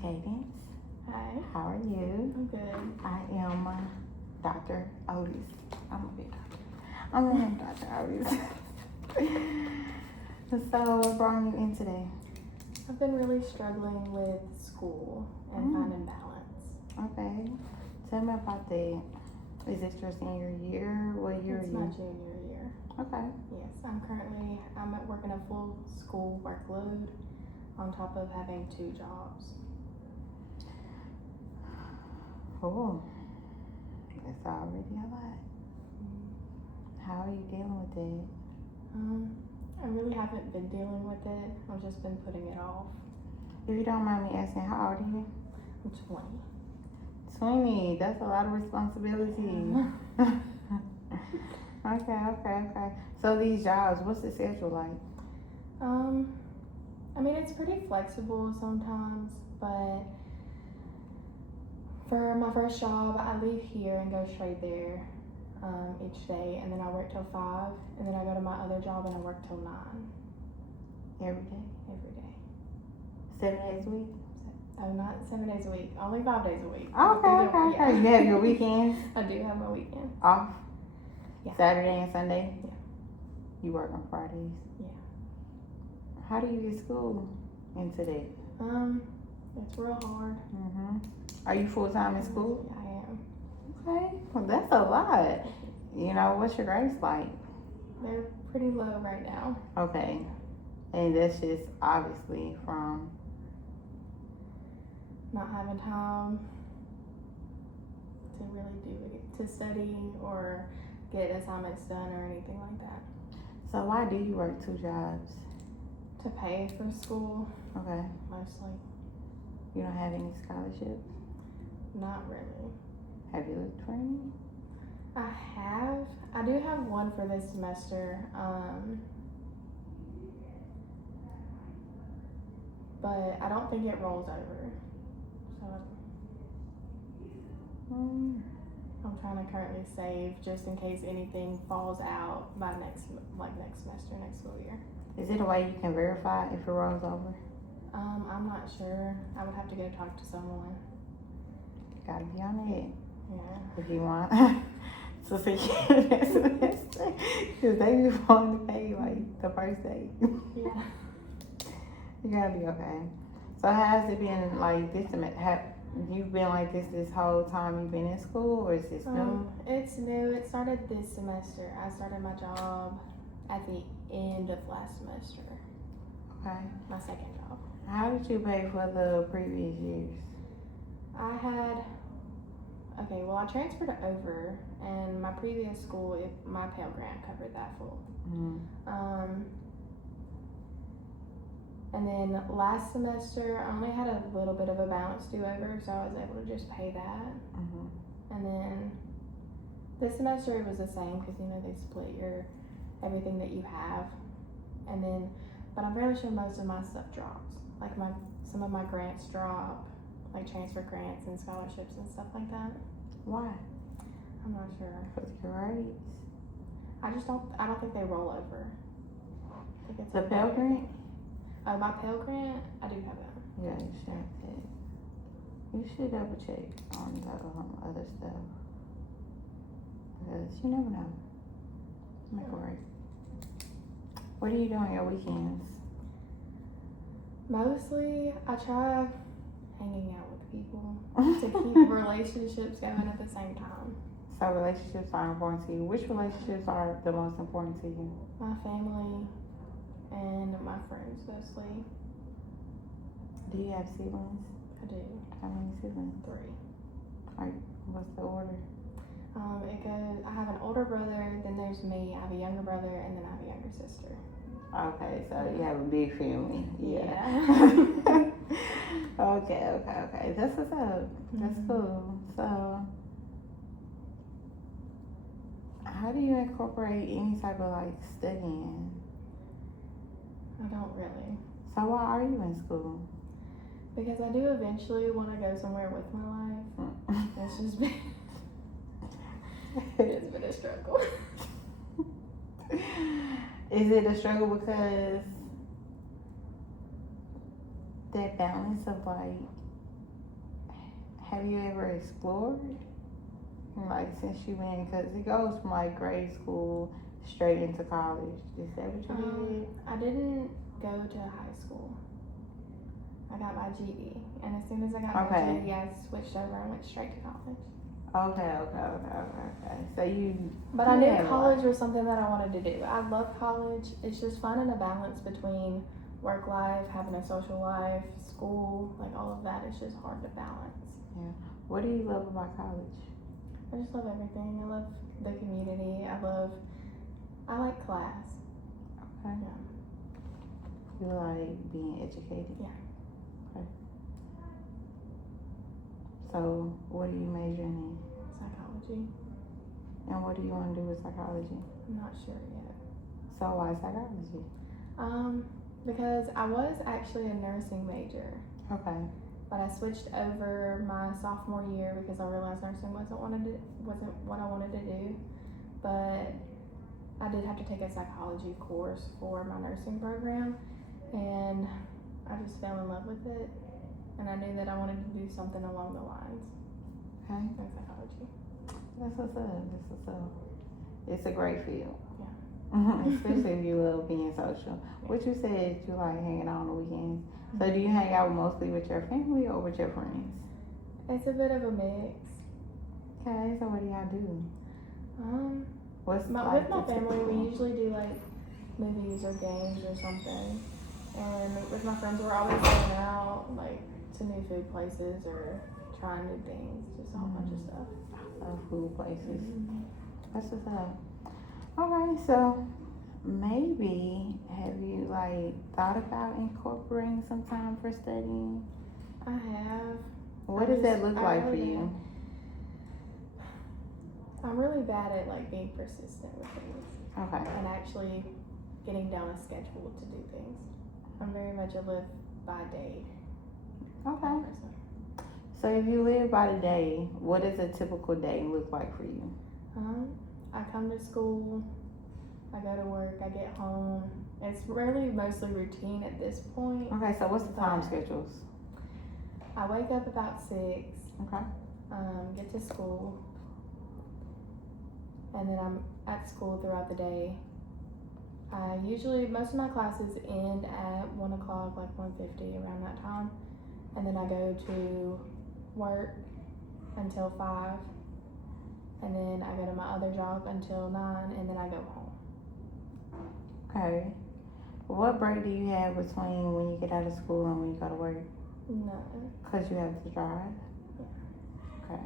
Cadence. Hi. How are you? I'm good. I am Dr. Otis. I'm a big doctor. I'm a Dr. Otis. So, what brought you in today? I've been really struggling with school and finding balance. Okay. Tell me about that. Is this your senior year? What year are It's you? my junior year. Okay. Yes, I'm at working a full school workload on top of having 2 jobs. Oh, it's already a lot. How are you dealing with that? I really haven't been dealing with it. I've just been putting it off. If you don't mind me asking, how old are you? I'm 20. 20. That's a lot of responsibility. Okay. So these jobs, what's the schedule like? I mean, it's pretty flexible sometimes, but for my first job, I leave here and go straight there each day, and then I work till 5, and then I go to my other job and I work till 9. Every day? Every day. 7 days a week? Oh, not 7 days a week, only 5 days a week. Okay. You have your weekends I do have my weekends. off? Yeah. Saturday and Sunday? Yeah. You work on Fridays? Yeah. How do you get school into that? It's real hard. Are you full-time in school? Yeah, I am. Okay. Well, that's a lot. You know, what's your grades like? They're pretty low right now. Okay. And that's just obviously from Not having time to really to study or get assignments done or anything like that. So why do you work 2 jobs? To pay for school, Okay. mostly. You don't have any scholarships? Not really. Have you looked for any? I do have one for this semester, but I don't think it rolls over. So I'm trying to currently save just in case anything falls out by next semester, next school year. Is it a way you can verify if it rolls over? I'm not sure. I would have to go talk to someone. Gotta be on it. Yeah. If you want to secure next semester. Because they be wanting to pay like the first day. Yeah. You gotta be okay. So has it been like this? Have you been like this whole time you've been in school, or is this new? It's new. It started this semester. I started my job at the end of last semester. Okay. My second job. How did you pay for the previous years? I transferred over, and my previous school, my Pell Grant covered that full. And then last semester, I only had a little bit of a balance due over, so I was able to just pay that. And then this semester it was the same because they split everything that you have, and then, but I'm fairly sure most of my stuff drops. Like some of my grants drop, like transfer grants and scholarships and stuff like that. Why? I'm not sure. For your grades? I don't think they roll over. I think it's The Pell Grant? Oh, my Pell Grant? I do have that. Yeah, you should have that. You should double check on the other stuff. Because you never know. Make it work. What do you do on your weekends? Mostly, I try hanging out with people to keep relationships going at the same time. So relationships are important to you. Which relationships are the most important to you? My family and my friends mostly. Do you have siblings? I do. How many siblings? 3. What's the order? It goes. I have an older brother, then there's me. I have a younger brother, and then I have a younger sister. Okay, so you have a big family. Yeah. Okay. That's what's up. That's cool. So, how do you incorporate any type of like studying? I don't really. So why are you in school? Because I do eventually want to go somewhere with my life. It's just been it's been a struggle. Is it a struggle because that balance of like have you ever explored? Like, since you went, because it goes from like grade school straight into college. Is that what you did? I didn't go to high school. I got my GED, and as soon as I got my GED, I switched over and went straight to college. Okay. So you. But I knew college was something that I wanted to do. I love college. It's just finding a balance between work life, having a social life, school, like all of that. It's just hard to balance. Yeah. What do you love about college? I just love everything. I love the community. I like class. Okay. Yeah. You like being educated? Yeah. Okay. So, what are you majoring in? Psychology. And what do you want to do with psychology? I'm not sure yet. So, why psychology? Because I was actually a nursing major. Okay. But I switched over my sophomore year because I realized nursing wasn't what I wanted to do. But I did have to take a psychology course for my nursing program, and I just fell in love with it. And I knew that I wanted to do something along the lines of psychology. That's what's up. It's a great field. Yeah. Especially if you love being social. What you said you like hanging out on the weekends. So do you hang out mostly with your family or with your friends? It's a bit of a mix. Okay, so what do y'all do? With my family, we usually do like movies or games or something. And with my friends, we're always going out like to new food places or trying new things, just a whole bunch of stuff. Food places. That's what's up. Okay, so maybe have you like thought about incorporating some time for studying? I have. What does that look like for you? I'm really bad at like being persistent with things. Okay. And actually getting down a schedule to do things. I'm very much a live by day. Okay. Person. So if you live by the day, what does a typical day look like for you? I come to school, I go to work, I get home. It's really mostly routine at this point. Okay, so what's the time schedules? I wake up about 6. Okay. Get to school. And then I'm at school throughout the day. Most of my classes end at 1 o'clock, like 1:50, around that time. And then I go to work until 5. And then I go to my other job until 9, and then I go home. Okay. What break do you have between when you get out of school and when you go to work? None. Because you have to drive? Yeah. Okay.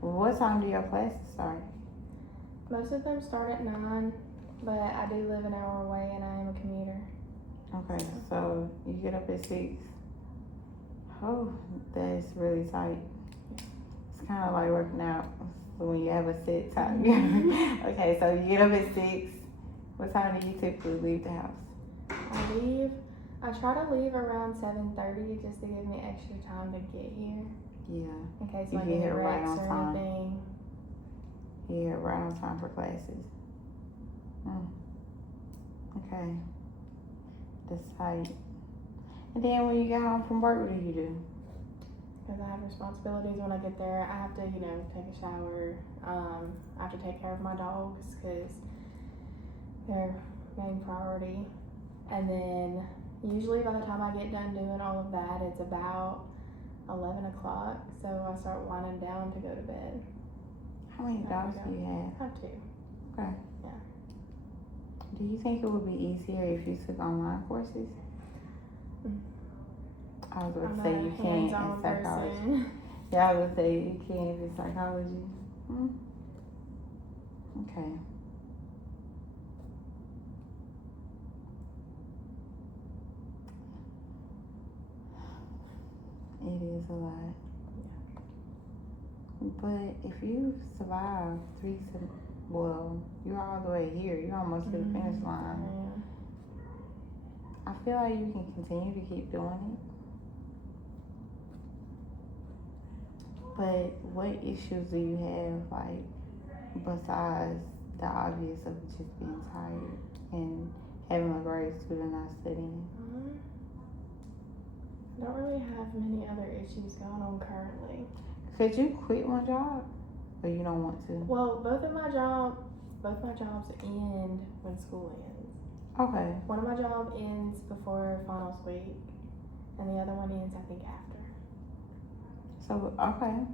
What time do your classes start? Most of them start at 9, but I do live an hour away and I am a commuter. Okay, so you get up at 6. Oh, that's really tight. It's kind of like working out. So when you have a set time. Okay, so you get up at 6. What time do you typically leave the house? I try to leave around 7:30 just to give me extra time to get here. Yeah. In case You like get any here right wrecks on or time. anything. Yeah, right on time for classes. Okay. That's tight. And then when you get home from work, what do you do? Because I have responsibilities when I get there. I have to, take a shower. I have to take care of my dogs because they're main priority. And then usually by the time I get done doing all of that, it's about 11 o'clock. So I start winding down to go to bed. How many dogs do you have? I have 2. Okay. Yeah. Do you think it would be easier if you took online courses? I was going to say you can't in psychology. Person. Yeah, I would say you can't if it's psychology. Okay. It is a lot. Yeah. But if you survive you're all the way here. You're almost to the finish line. Yeah. I feel like you can continue to keep doing it. But what issues do you have, like, besides the obvious of just being tired and having a grade student not studying? I don't really have many other issues going on currently. Could you quit one job? Or you don't want to? Well, both my jobs end when school ends. Okay. One of my job ends before finals week, and the other one ends I think after. So, okay.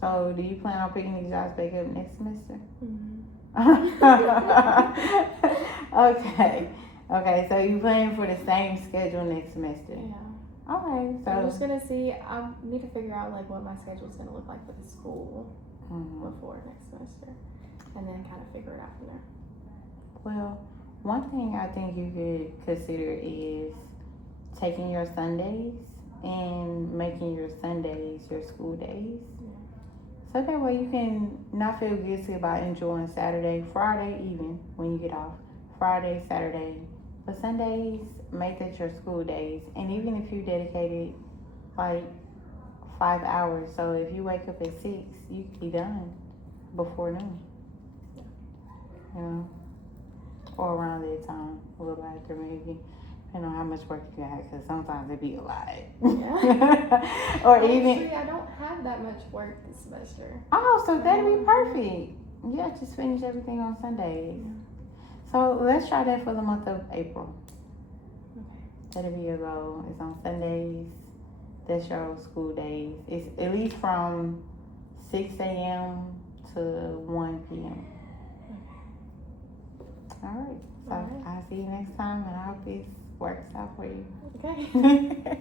So, do you plan on picking these jobs back up next semester? Okay. Okay, so you plan for the same schedule next semester? Yeah. Okay, so. I'm just gonna see. I need to figure out like what my schedule's gonna look like for the school before next semester, and then kind of figure it out from there. Well, one thing I think you could consider is taking your Sundays and making your Sundays your school days. So that way you can not feel guilty about enjoying Saturday, Friday even when you get off. Friday, Saturday. But Sundays, make that your school days. And even if you dedicated like 5 hours, so if you wake up at 6, you can be done before noon. You know? Or around that time, a little after maybe. Depending on how much work you got, because sometimes it be a lot. Yeah. Or Actually, even. I don't have that much work this semester. Oh, so that'd be perfect. Yeah, just finish everything on Sundays. So let's try that for the month of April. Okay. That'll be your goal. It's on Sundays. That's your school days. It's at least from 6 a.m. to 1 p.m. All right. So I'll see you next time, and I hope this works out for you. Okay.